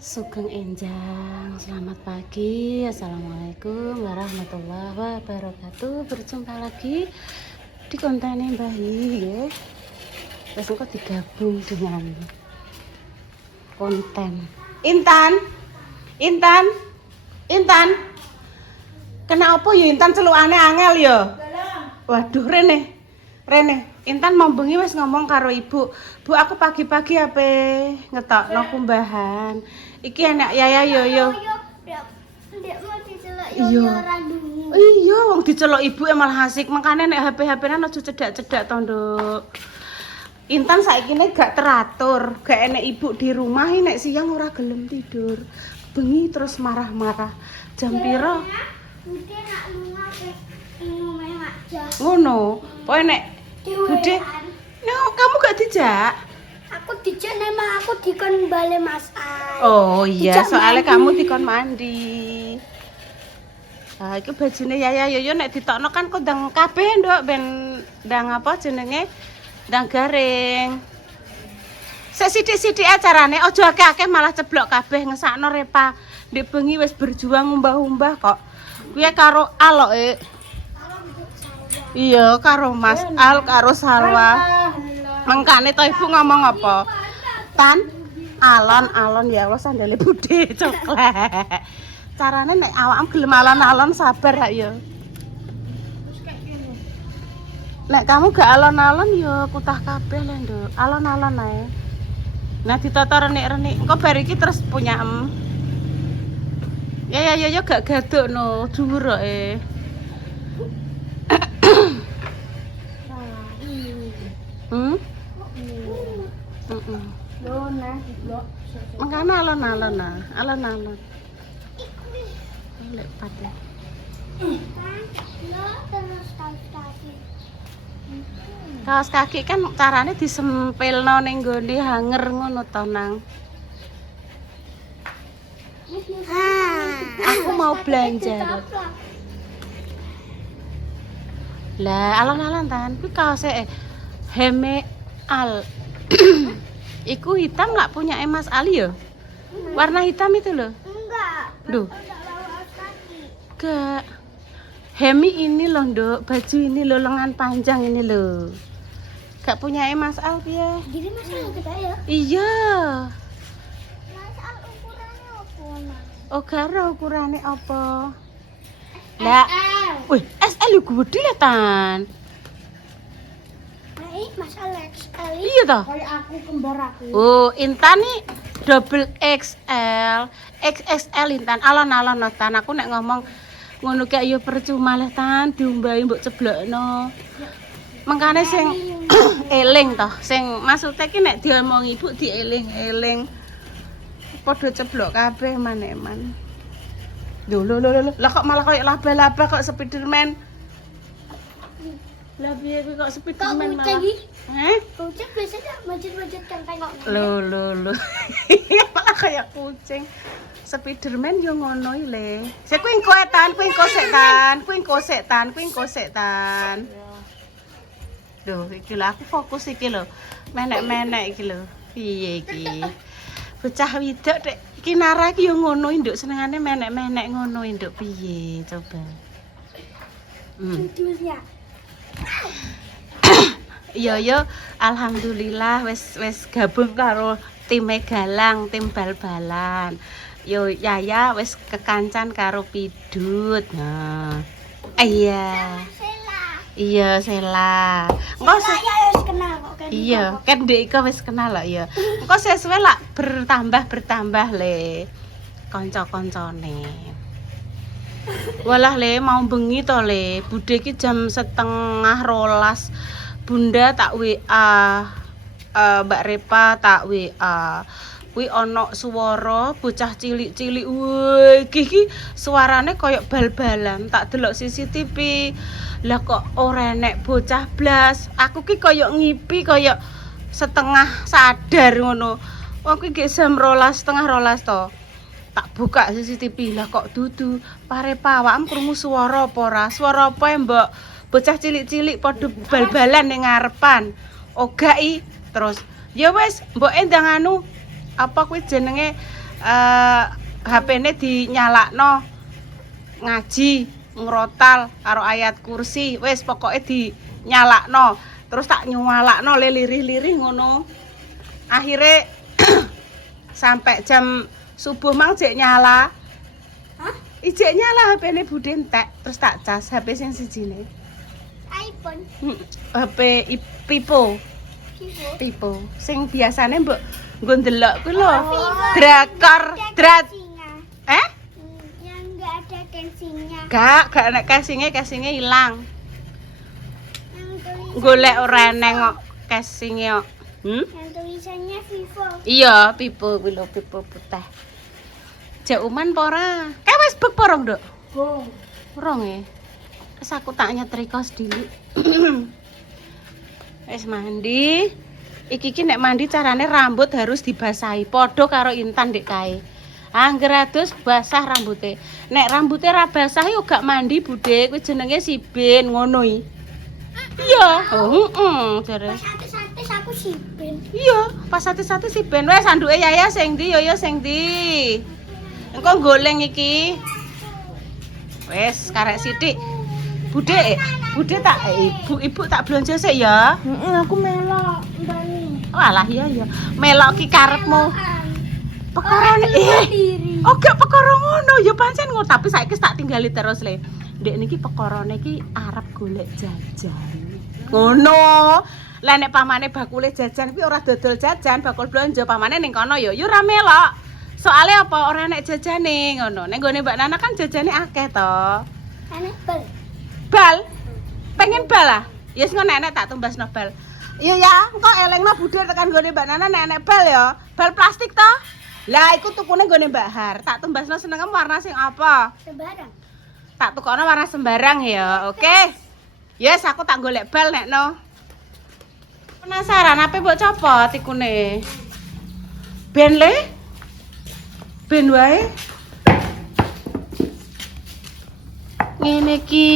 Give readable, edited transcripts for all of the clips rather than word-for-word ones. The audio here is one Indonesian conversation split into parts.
Sugeng Enjang, selamat pagi. Assalamualaikum warahmatullahi wabarakatuh. Berjumpa lagi di konten Mbah ya. Terus engko digabung dengan konten Intan. Kena apa ya Intan celukane angel ya? Waduh Rene. Intan mau bengi wis ngomong karo ibu. Bu, aku pagi-pagi ape ngetokno kumbahan. Iki enak Yaya yo. Iya, wong diceluk ibu malah asik. Makane nek HP-HP-an aja cedak-cedak to, Nduk. Intan saiki ne gak teratur, gak enek ibu di rumah nek siang ora gelem tidur. Bengi terus marah-marah. Jam piro? Ngono. Pokoke nek Bude, no, kamu gak dijak? Aku dijak memang aku dikon bale Mas Ai. Oh iya, Dijak soalnya mandi. kamu dikon mandi. Ah, iki bajune Yaya Yoyo nek ditokno kan kondang kabeh, Nduk, ben ndang apa jenenge? Ndang garing. Sik sithik-sithik acarane, aja akeh-akeh malah ceblok kabeh ngesakno Repa. Ndek bengi wis berjuang umbah-umbah kok. Kuwi karo aloke. Iya, karo Mas Al, karo Salwa. Mengkane to ibu ngomong apa? Tan, alon-alon ya Allah sandale Bude coklat. Carane nek awakmu gelem alon-alon sabar hak ya. Nek kamu gak alon-alon ya kutah kabeh lho, Nduk. Alon-alon ae. Nah ditata renik-renik. Engko bar iki terus punya Ya gak gaduk no, dhuwur kok. Makanya alon-alon. Lek pate. Kaos kaki kan carane disempilno ning nggone hanger ngono to, Nang. Aku mau belanja. Lah, alon-alon tan. Kuwi kaose Heme Al. Iku hitam nggak punya Mas Ali ya? Warna hitam itu loh. Enggak. Duh. Enggak bawa kaki. Gak. Hemi ini loh, Nduk. Baju ini loh, lengan panjang ini loh. Gak punya Mas Al ya? Jadi masalah kita ya. Iya. Masalah ukurannya apa? Oh, karo ukurannya apa? Lah. XL. Wih, SL yo gede lah, Tan. Nah, ini masalah XL. Iya toh? Kayak aku kembar aku. Oh, Intan nih double XL. XXL Intan. Alon-alon no, Tan. Aku nek ngomong ngono kayak yo percuma lah, Tan. Diumbahi mbok ceblokno. Mengkane sing eling toh, sing maksudnya ki nek diomongi ibu dieling-eling. Padha ceblok kabeh maneman. Lho. Lah kok malah koyo laba-laba kok Spiderman. Lah piye kuwi kok Spiderman malah. Kucing biasanya macet-macet kan tengok. Lho. Malah kayak kucing. Spiderman yo ngono iki le. Sik kuwi engko setan. Duh, iki lho aku fokus iki lho. Menek-menek iki lho. Piye iki? Bocah widok nek Kinara iki yo ngono Nduk, senengane menek-menek ngono Nduk. Piye coba? Judulnya. Yo alhamdulillah wis gabung karo tim Galang, tim bal-balan. Yo Yaya wis kekancan karo Pidut. Nah. Iya, Sela. Engko Saya harus kenal kok kan. iya, kan Dek Ika wis kenal lho ya. Engko sesuai lak bertambah le kanca-kancane. Walah le mau bengi to le, Bude iki jam 11:30. Bunda tak WA. Mbak Repa tak WA. Kuwi ana swara bocah cilik-cilik. Woi, iki suarane koyo bal-balan. Tak delok CCTV. Lah kok ora enek bocah blas. Aku ki koyo ngipi koyo setengah sadar ngono. Wong kuwi gek jam 12:30 to. Tak buka CCTV lah kok dudu. Parepa awakmu krungu swara apa ora? Swara apa mbok? Bocah cilik-cilik padha bal-balan ning ngarepan. Ogai terus ya wis mbok ndang anu apa kuwi jenenge HP-ne dinyalakno ngaji ngrotal karo ayat kursi wis pokoke dinyalakno terus tak nyuwalakno le lirih-lirih ngono akhirnya sampai jam subuh mang jek nyala Hah? ijek nyala HP-ne Bude entek terus tak cas HP sing sijine iPhone. HP Pipo Vivo. sing biasane mbok nggo ndelok kuwi lho Vivo. drakor drat Casingnya. eh Yang nggak ada casingnya. gak nek casingnya ilang Yang tulisan golek ora neng kok casingnya kok Yang tulisannya Vivo. iya Pipo kuwi lho Pipo putih jek uman apa ora wis bek porong nduk Bong. rong e wis aku tak nyetrika dulu wis mandi iki nek mandi carane rambut harus dibasahi padha karo Intan ndek kae angger adus basah rambute nek rambute ra basah yo gak mandi Bude kuwi jenenge sibin ngono i iya jare Sate aku sipin. iya pas sate-sate sibin wes sanduke Yaya sing ndi yo sing ndi engko goleng iki wes karek sithik Bude tak ibu tak blonjo sik ya. Aku melok mbani. Walah iya melok ki karepmu. Pekorone Diri. oh gak perkara ngono ya pancen ngono tapi saiki tak tinggali terus le. Ndek niki pekorone ki arep golek jajan. Ngono. Lah nek pamane bakule jajan kuwi ora dodol jajan, bakul blonjo pamane ning kono ya ora melok. Soale apa ora nek jajane ngono. Ning gone Mbak Nana kan jajane akeh to. Aneh bal. Bal. Pengen bal ah? Ya wis ngono enek tak tumbasno bal. Iya ya, engko elengno Bude tekan gone Mbak Nana nek enek bal ya. Bal plastik to. Lah iku tukune gone Mbak Har. Tak tumbasno senengem warna sing apa? Sembarang. Tak tukono warna sembarang ya. Oke. Yes, aku tak golek bal nek no. Penasaran apa mbok copot ikune? Ben le? Ben wae. Ngene iki.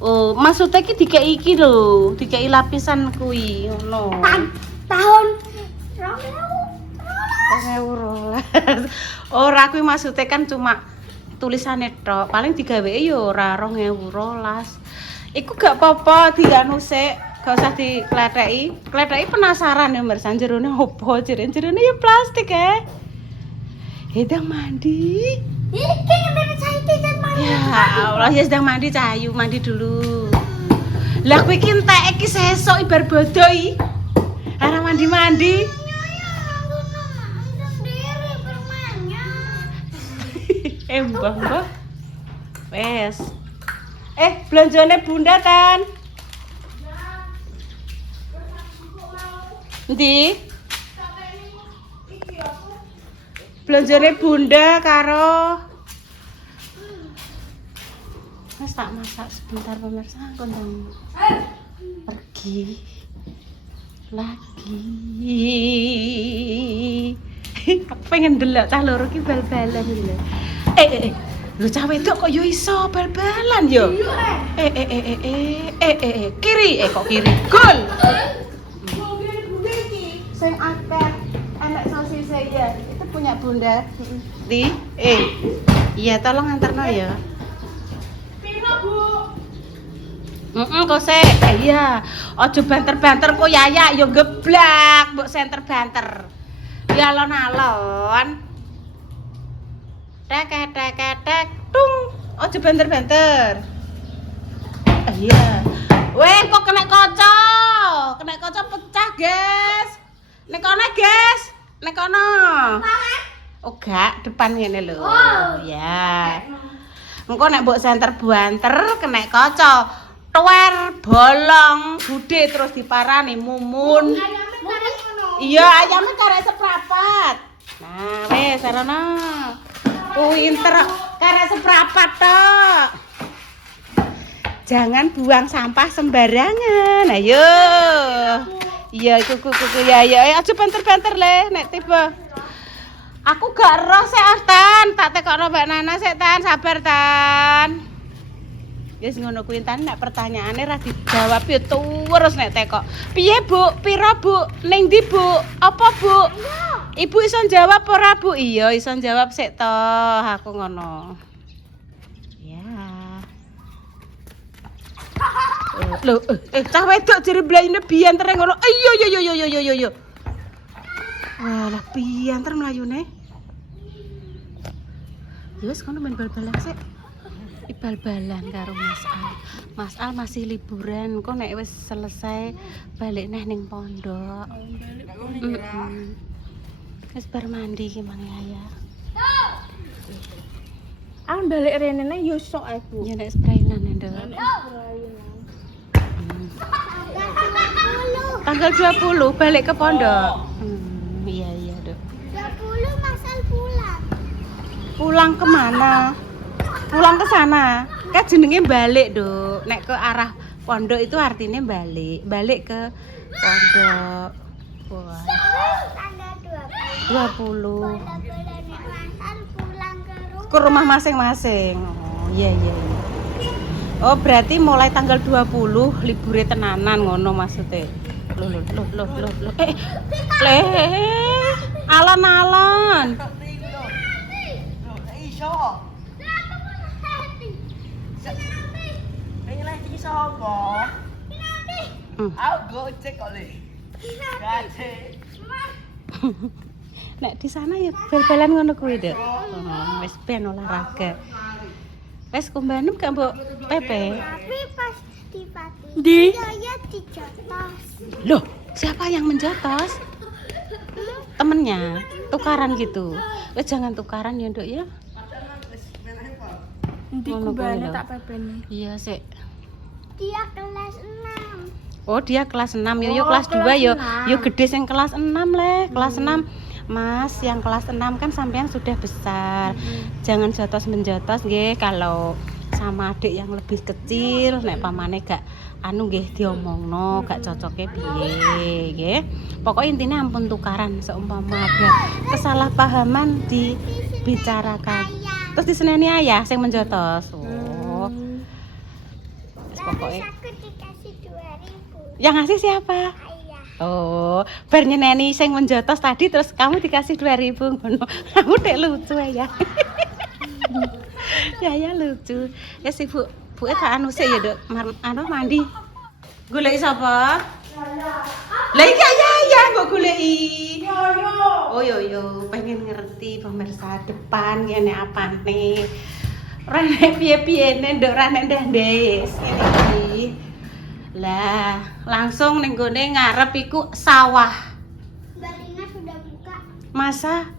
Oh, maksudnya ki dikei iki lho, dikei lapisan kuwi ngono. Tahun 2012. Ora kuwi maksudnya kan cuma tulisane tok. Paling digaweke ya ora 2012. Iku gak apa-apa dianu sik, gak usah dikletheki. Kletheki penasaran ya mersan jerone opo? Jerone ya plastik Sedang mandi. Iki ngene saiki kan mandi. Ya Allah, ya sedang mandi Cahayu, mandi dulu. Lah kowe iki entek iki sesuk ibar bodoi. Arep mandi-mandi. Mbah. Wes. Belonjone Bunda kan? Ndi? Belonjone Bunda karo Mas tak masak sebentar pemirsa, aku ndang pergi lagi. Aku pengen delok cah loro ki bal-balan iki lho. Lho cah wedok kok yo iso bal-balan yo. Kiri, kok kiri. Gol. Sing akeh enak sosis ya. Itu punya Bunda. Di, iya tolong antarno ya. Kok sik. Iya. Aja banter-banter kok Yaya yo geblak, mbok senter banter. Ya alon-alon. Tek tung. Aja banter-banter. Iya. Weh, kok kena kaca. Kena kaca pecah, guys. Nek kono, guys. Nek kono. Oh, gak, depan ngene lho. Ya. Engko nek mbok senter banter kena kaca. Tuwer bolong, Bude terus diparani mumun. Iya, ayamnya karek seprapat. Nah, wes sarana. Pinter karek seprapat tok. Jangan buang sampah sembarangan. Ayo. Iya, kuku ya aja banter-banter le nek tiba. Aku gak roh sik Tan, tak tekokno Mbak Nana sik Tan, sabar Tan. Wis ngono kuwi Tan, nek pertanyaane ra dijawab yo terus nek tekok. Piye Bu? Pira Bu? Ning ndi Bu? Apa Bu? Ibu iso jawab ora, Bu? Iya, iso jawab sik toh, aku ngono. Ya. Lho, cah wedok jere blayune biantere ngono. Iya yo yo yo yo yo yo. Walah, bianter mlayune. Ya wis kono main bal-balan sik. Bal-balan karo Mas Al. Mas Al masih liburan, kok nek wis selesai balik neh ning pondok. Wis bar mandi ki Mang Yaya. Ah balik rene ne yo sok ae, Bu. Ya nek sprainan Nduk. Tanggal 20 balik ke pondok. Iya iya, Dok. 20 Masal pulang. Pulang kemana? Pulang ke sana. Kan jenenge balik, Dok. Nek ke arah pondok itu artinya balik. Balik ke pondok. Wah, Tanggal 20. 20. Bola-bolanya Masal pulang ke rumah. Ke rumah masing-masing. Oh, iya iya iya. Oh, berarti mulai tanggal 20 libure tenanan ngono maksudnya. Loh. Alon-alon. Nek di sana ya bal-balan ngono kuwi, Dek. Oh, wis ben olahraga. Wis kumbanem gak mbok Pepe? Tapi pas di pati. Di? Saya dijotos. Loh, siapa yang menjotos? Temennya, tukaran gitu. Wis jangan tukaran ya, Nduk ya. Nanti Ngono kuwi kubane lho. tak pepeni. Iya, sik. Dia kelas 6. Oh, dia kelas 6 ya, yo Oh, kelas 2 kelas yo. 6. Yo gede sing kelas 6 le. Kelas 6. Mas, yang kelas 6 kan sampean sudah besar. Jangan jotos-menjotos nggih kalau sama adik yang lebih kecil nek pamane gak anu nggih diomongno, gak cocoke piye nggih. Pokoknya intinya ampun tukaran seumpama ada kesalahpahaman dibicarakan. Terus diseneni ayah sing menjotos. Oh. Wis Terus pokoknya aku dikasih 2000. yang ngasih siapa? Ayah. Oh, bar nyeneni sing menjotos tadi terus kamu dikasih 2000 ngono. Kamu dek lucu ya. Ya lucu. Ya si Bu tak anu sik ya, Dok. Anu mandi. Goleki sapa? Lah iki ya mbok goleki. Oh yo pengen ngerti pemirsa depan kene apane. Ora nek piye-piyene nduk ora nek ndes. Ngene iki. Lah, langsung ning gone ngarep iku sawah. Mbak Lina sudah buka. Masa?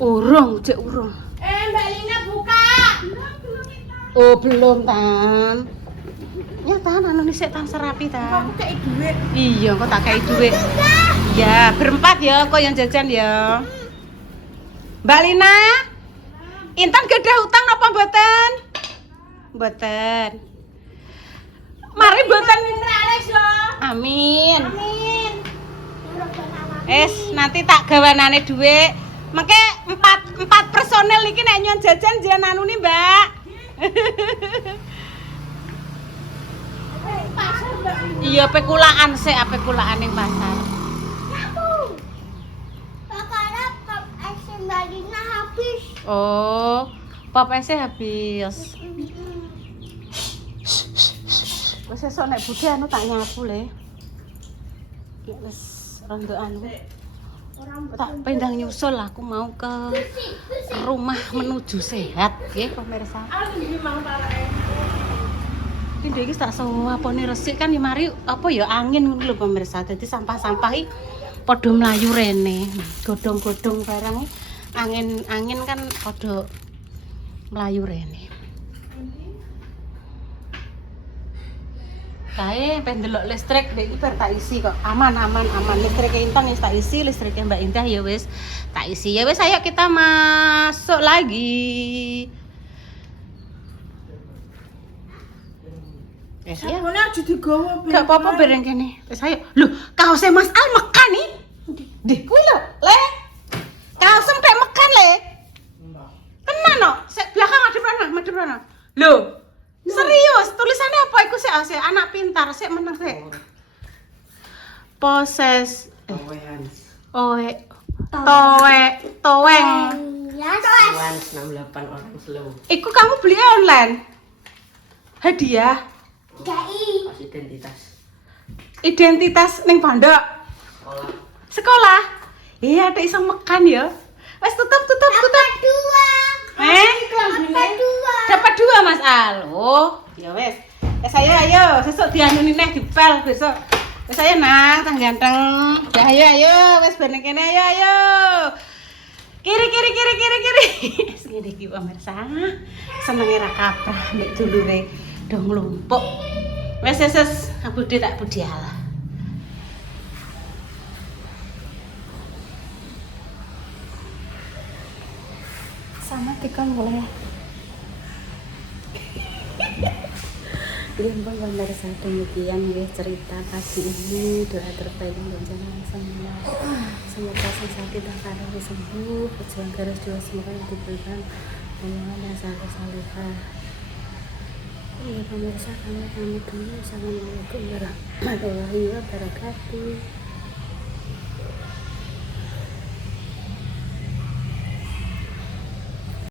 Urung, cek urung. Mbak Lina buka. Oh, belum, Tan. Ya, Tan, anu sik Tan serapi, Tan. Aku kei duit. Iya, kok tak kei dhuwit. Ya, berempat ya, kok yang jajan ya. Mbak Lina, Intan gadah utang napa mboten? Mboten. Mari mboten. Amin. Amin. Nanti tak gawanane dhuwit. Mengke 4 personel iki nek nyon jajan jan anu nih, Mbak. Pasar Mbak Lina. Iya, pekulaan sik, pekulaan ning pasar. Karena pop es Mbak Lina habis. Oh, pop es habis. Wes esuk nek budhe anu tak nyapu le. Nek wis rondo anu. Tak pendang nyusul aku mau ke rumah menuju sehat nggih pemirsa. Iki ndek iki tak sawapone resik kan ya mari apa ya angin ngono lho pemirsa. Dadi sampah-sampah iki padha mlayu rene. Godhong-godhong barang iki angin kan padha mlayu rene. Kae pengen delok listrik mbek iki bar tak isi kok. Aman. Listrike Intan wis tak isi, listrike Mbak Indah ya wis tak isi. Ya wis ayo kita masuk lagi. Wis ya. Sabune aja digawa. Gak apa-apa bareng kene. Wis ayo. Lho, kaose Mas Al mekan nih. Dih, kuwi lho, Le. Kaosem tek mekan, Le. Tenan no, sik belakang madhep rono. Lho, serius, tulisannya apa iku sik anak pintar, sik meneng sik. Poses. Toweng. Ya, Wan 68 orang slow. Iku kamu beli online? Hadiah? GI. Pas identitas Identitas ning pondok? sekolah. Sekolah? Iya, ada iso makan ya. Wes tutup. Dua. Dua. Dapat 2 Mas Al. Oh, ya wes. Ayo, sesuk dianuni neh dipel besok. Wes ayo nang, tang ganteng. Ya ayo, wes bareng kene ayo. Kiri. Segini iki pemirsa. Senenge ra kaprah nek dulure dong lumpuk. Wes Budi tak budialah. Sama dikon boleh. Limpun pemirsa demikian ya cerita pagi ini, doa terbaik untuk jangan semua. Semoga sang sakit akan sembuh, pejuang garis dua semoga diberikan omongan yang saleh-salehah. Iya pemirsa, kami pamit dulu. Assalamualaikum warahmatullahi wabarakatuh.